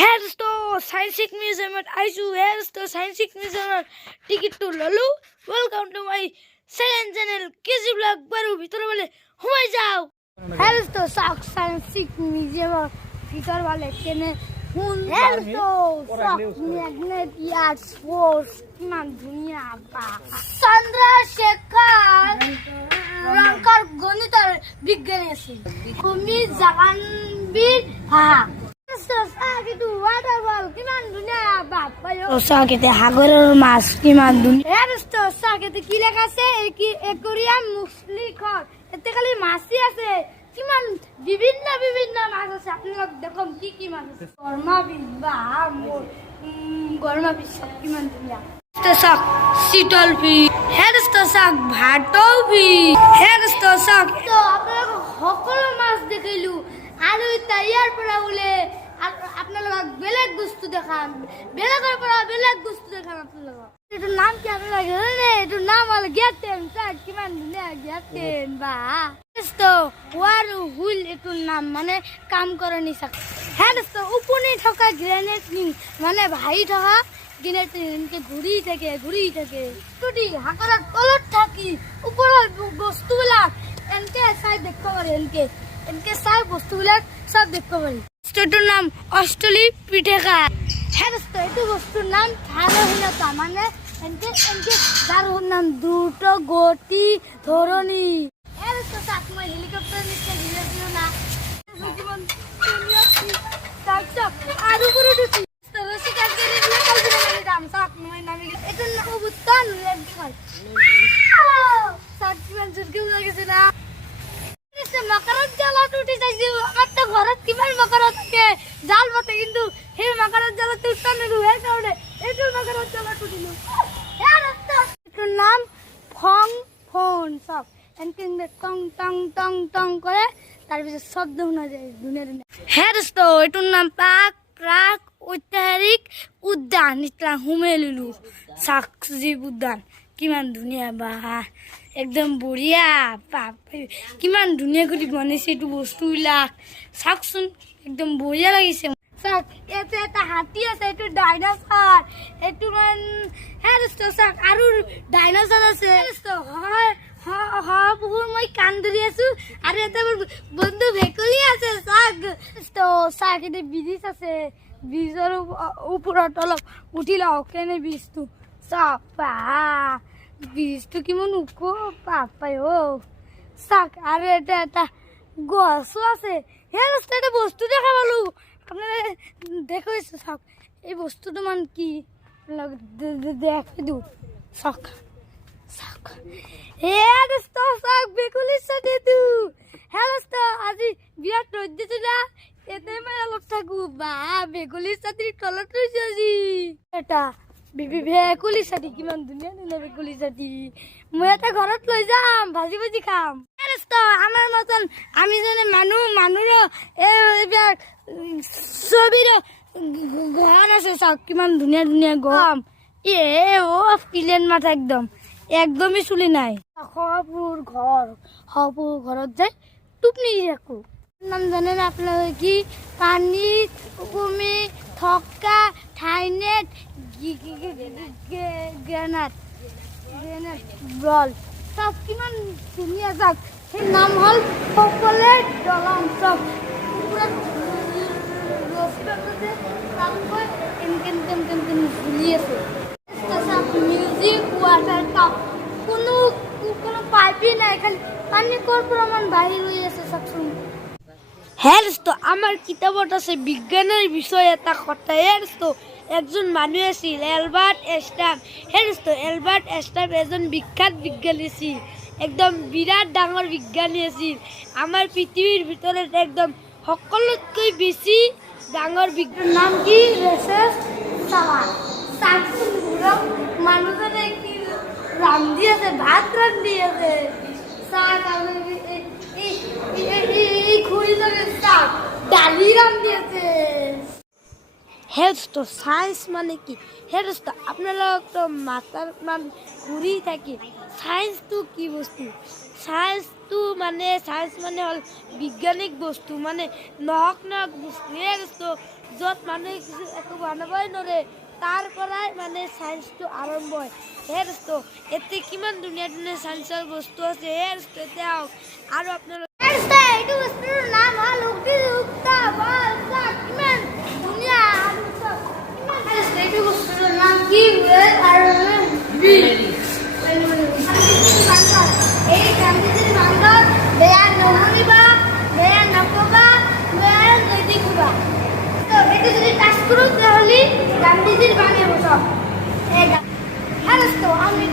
Here's the Science Museum at Aisu. Here's the Science Museum at ticket to Lalu. Welcome to my second channel, KG Vlog Baru. Bhitor wale humai jao. Here's the Science Museum at Bhitor wale kene hun. Here's the magnet yard sports. Kiman dunia ba. Chandra Shekhar Rankar gonitar bigyani asil. Kumi Jaganbir ha. সাগরের মাছ কিমান কি লেখা আছে aquarium মুসলি ঘর এতে খালি মাছই আছে কিমান বিভিন্ন বিভিন্ন মাছ আছে আপনারা দেখুন কি কি মাছ আছে গরমা বিশ বা গরমা বিশ কিমান ধুনীয়া শাক শীতল ফি হেরস্ত শাক ভাতও ফি হেরস্ত শাক তো আপনারা সকলো মাছ দেখিলো আৰু তৈয়াৰ পৰা বলে আপনাৰা বেলেগ বস্তু দেখান বেলেগেৰ পৰা বেলেগ বস্তু দেখান আপনারা এটার নাম কি আপনারা জানেন এটার নাম হল গেটেন স্যার কিমান ধুনীয়া গেটেন বা তো ওয়ারু হুল এটার নাম মানে কাম করনি শাক হ্যাঁ তো উপনি থকা গ্রেনেড মানে ভাই থকা গ্রেনেড এনকে ঘুরি থাকে টুটি হাকার তলত থাকি উপরের বস্তুবিলাক এনকে চাই দেখতে পারে এনকে চাই বস্তুবিলাক সব দেখতে পারি এটার নাম অষ্টলি পিঠেকা হ্যাঁ এইটো বস্তুর নাম ধারহীনতা মানে এনকে ধারহীন নাম দ্রুত গতি ধরনী হ্যাঁ চাক মই হেলিকপ্টার নিচে ঘিরে দিও না আর উপরে উঠেছি রসি কাজ করে দিলে কালকে নামে দাম চাক মই নামে এটা না কবুতর লেগে চাক কিমান জুরকে লাগেছে না মাকারত জালত উঠি যাইছে আমার তো ঘরত কিমান মাকারত থাকে জাল মতে কিন্তু সেই মাকারত জালত উঠতা নেরু হে কারণে এইটো মাকারত জালত উঠিলো এ রাস্তা এটার নাম ফং ফোন সব এনকে টং টং টং টং করে তার পিছনে শব্দ শোনা যায় দুনিয়া হ্যাঁ দোস্ত এটার নাম প্রাক ঐতিহাসিক উদ্যান ইতলা হুমেলুলু সাকজিব উদ্যান কিমান ধুনীয়া বা একদম বঢ়িয়া কিমান ধুনীয়া কৰি বনাইছে এইটো বস্তুবিলাক চাওকচোন একদম বঢ়িয়া লাগিছে চাওক ইয়াতে এটা হাতী আছে এইটো ডাইনোসৰ এইটো হ্যাঁ দোস্ত চাওক আৰু ডাইনোসৰ আছে বহুত মই কাণ ধৰি আছো আৰু এটা বন্ধু ভেকুলী আছে চাওক এতে ব্ৰিজ আছে ব্ৰিজৰ ওপৰত অলপ উঠি লওক কেনে ব্ৰিজটো চাওক ব্ৰিজটো কিমান ওখ পাপাই ও চাক আৰু এটা গছো আছে হে এটা বস্তু দেখা পালো আপনারা দেখাইছো চাওক এই বস্তুটো মান কি দেখি দিও চাওক হে দোস্ত চাওক বেকুলিৰ সাথে তু হে দোস্ত আজি বিৰাট ৰ'দ দিছিল এতে মই অলপ থাকো বা বেকুলিৰ সাথে তলত ৰৈছো আজি এটা ভেকুলী চাটি কিমান ধুনীয়া ভেকুলী চাটি মই এটা ঘৰত লৈ যাম ভাজি খাম আমাৰ মতন আমি যেন মানুহৰ এইবিলাক ছবিৰ ঘৰ আছে চাওক কিমান ধুনীয়া গম প্লেন মাথা একদমই চুলি নাই সপুৰ ঘৰত যাই টোপনি ৰাখো নাম জানেন আপোনালোকে কি পানীত কমি থকা ঠাইনেট গ্ৰেনেড বল সব কিমান ধুনীয়া যাক সেই নাম হল সকলে দলং সব মিউজিক ওয়াটার কাপ কোনো পাইপই নাই খালি পানী ক'ৰ পৰা মান বাহিৰ হৈ আছে চাওকচোন হ্যাঁ আমার কিতাবত আছে বিজ্ঞানের বিষয় এটা কথা একজন মানুষ আছিল এলবার্ট আইনস্টাইন এলবার্ট আইনস্টাইন এজন বিখ্যাত বিজ্ঞানী আছিল একদম বিরাট ডাঙর বিজ্ঞানী আছিল আমার পৃথিবীর ভিতরে একদম সকলোতকৈ বেশি ডাঙর বিজ্ঞানীর নাম কি মানুষজনে কি রান্ধি আছে ভাত রান্ধি আছে সায়েন্স মানে কি আপনারা তো মাথার মান ঘুরি থাকি সায়েন্সটো কি বস্তু সায়েন্সটো মানে হল বিজ্ঞানিক বস্তু মানে নহক বস্তু য'ত মানুহে কিছু একো বনাবই নোৱাৰে তাৰ পৰাই মানে চায়েন্সটো আৰম্ভ হয় হে দোস্ত এতে কিমান ধুনীয়া ধুনীয়া চায়েন্সৰ বস্তু আছে হে দোস্ত এতিয়া আহক আৰু আপোনালোক এইটো বস্তুৰ নাম হ'ল উক্তা বল কিমান ধুনীয়া এইটো বস্তুৰ নাম কি আৰু এই গান্ধীজিৰ বান্ধত বেয়া নহৰিবা বেয়া নকবা বেয়া নিদিবা তো এইটো যদি টাচ কৰোঁ তেতিয়াহ'লে গান্ধীজিৰ বাণী হ'ব চব আমি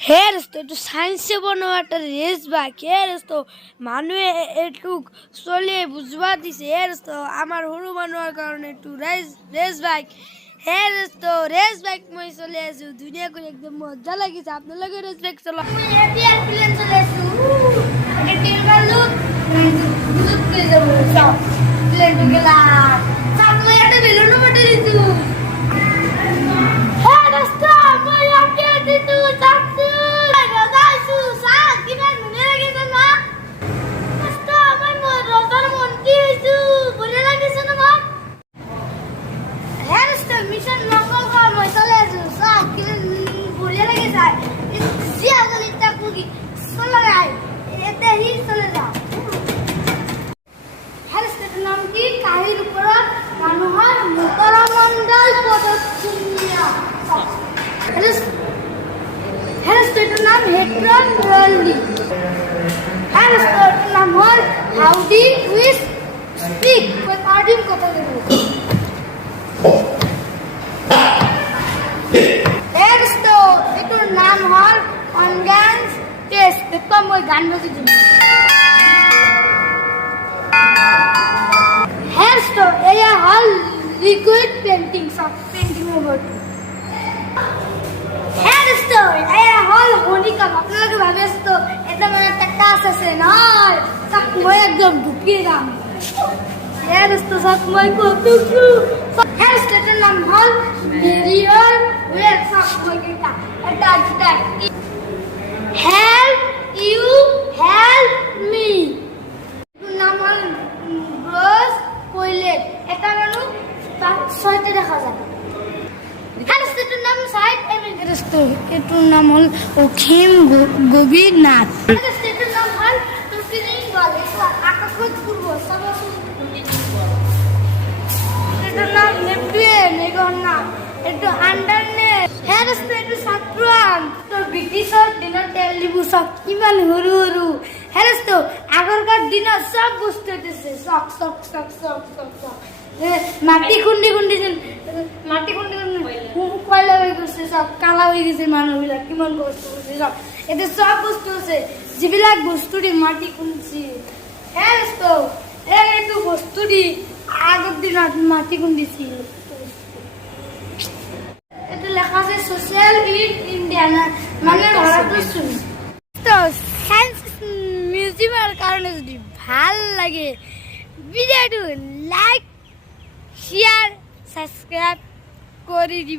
হে দোস্ত এইটো চায়েন্সে বনোৱা এটা ৰেচ বাইক হে দোস্ত মানুহে এইটোক চলিয়ে বুজোৱা দিছে হে দোস্ত আমাৰ সৰু মানুহৰ কাৰণে এইটো ৰেচ বাইক হে দোস্ত ৰেচ বাইক মই চলাই আছোঁ ধুনীয়া কৰি একদম মজা লাগিছে আপোনালোকে ৰেচ বাইক চলাওক মই এতিয়াৰ প্লেন চলাই আছোঁ তেল মাৰিলোঁ প্লেনটো গেলা চাওক মই এটা বেলুনো মাতি দিছোঁ হে দোস্ত মই ইয়াতে দিছোঁ চাওকচোন মিশন মঙ্গল কর মই চলে আসু সব বলে লাগে যায় জি আগলি তাকুগি চলে যায় এতে হি চলে যাও হেলস্টের নাম কি কাহির উপর মানুহৰ মুতৰমণ্ডল পদচিহ্ন হেলস্টের নাম হেড্রন রলি হেলস্টের নাম হল হাউডি উইথ স্পিক উইথ আর্ডিম কথা দেব এটার নাম হল অনগান্স টেস্ট দেখো মই গান বাজি দিম হেস্ট এয়া হল লিকুইড পেইন্টিং সব পেইন্টিং ওভার হেস্ট এয়া হল হনিকাম আপনারা ভাবে তো এটা মানে একটা কাজ আছে না সব মই একদম ঢুকিয়ে দাম হেস্ট সব মই কত হেস্ট এটার নাম হল মেরিয়ন ওয়েল সব মই কিটা এটা যেটা হেল্প ইউ হেল্প মি নাম হল ব্রোস কইলেট এটা মানুষ ছয়টা দেখা যায় হেস্ট এটার নাম সাইড এমিগ্রেস্ট এটার নাম হল অখিম গোবিনাথ হেস্ট এটার নাম হল তুর্কিলিং বল এটা আকাশত পূর্ব সবসুন এটার নাম নেপিয়েন এগর নাম এটা আন্ডারনে হেস্ট এটা সাতরান তো ব্ৰিটিশৰ দিনত তেল লিবু সব কিমান হৰু হৰু হেস্ট আগৰকাৰ দিনত সব বস্তু দিছে সব সব সব সব সব সব মাটি খুন্দি খুন্দি কয়লা হয়ে গেছে সব কালা হয়ে গেছে মানুহবিলাক কিমান বস্তু আছে সব এতে সব বস্তু আছে যিবিলাক বস্তু দি মাটি খুন্দিছি হেস্ট এইটো বস্তু দি আগৰ দিনত মাটি খুন্দিছিল এটা লেখা আছে সোশ্যাল ইন ইন্ডিয়া মানে ভারতের শুনি তো সায়েন্স মিউজিয়ামের কারণে যদি ভাল লাগে ভিডিওটো লাইক শেয়ার সাবস্ক্রাইব করে দিব।